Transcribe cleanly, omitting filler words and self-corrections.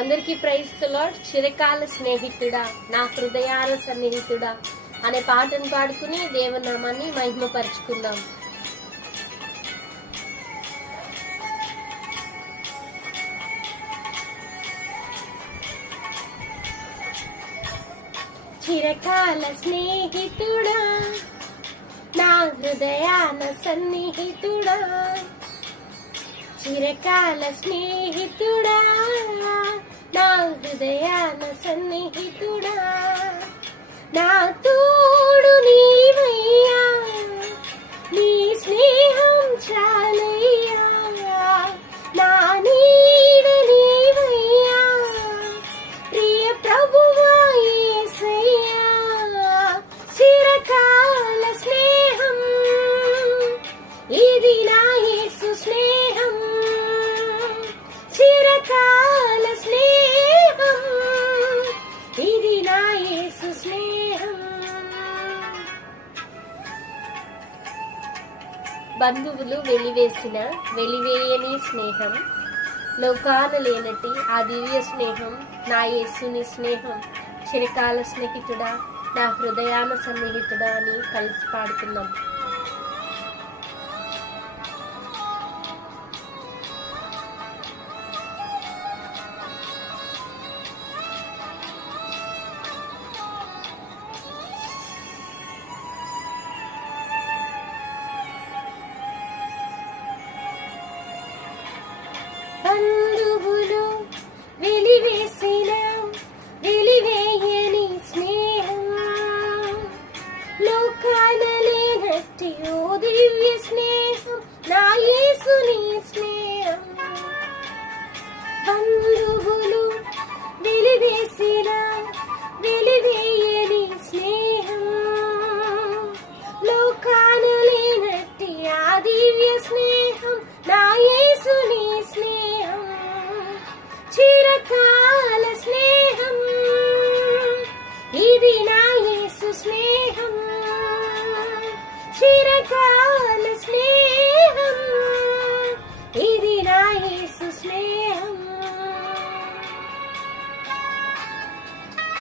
అందరికీ praise the lord. చిరకాల స్నేహితుడా, నా హృదయాల సన్నిహితుడా అనే పాటను పాడుకుని దేవుని నామాన్ని మహిమపరుచుకుందాం. చిరకాల స్నేహితుడా, నా హృదయాల సన్నిహితుడా, చిరకాల స్నేహితుడా, నా హృదయాల సన్నిహితుడా, నా తోడు నీవయ్యా, నీ స్నేహం చాలయ్యా, నా నీడ నీవయ్యా, ప్రియ ప్రభువా యేసయ్యా. చిరకాల స్నేహం ఇది నా యేసు స్నేహం, చిరకాల స్నేహం ఇది నా యేసు స్నేహం. బంధువులు వెలివేయని స్నేహం, లోకాన లేనటి ఆ దివ్య స్నేహం నా యేసుని స్నేహం. చిరకాల స్నేహితుడా, నా హృదయాన సన్నిహితుడా అని కలిసి పాడుకుందాం. బంధువులు వెలివేయని స్నేహం, లోకాన లేనట్టి ఓ దివ్య స్నేహం నా యేసుని స్నేహం. బంధువులు వెలివేయని స్నేహం, లోకాన లేనట్టి ఆ దివ్య స్నేహం నా యేసుని స్నేహం. చిరకాల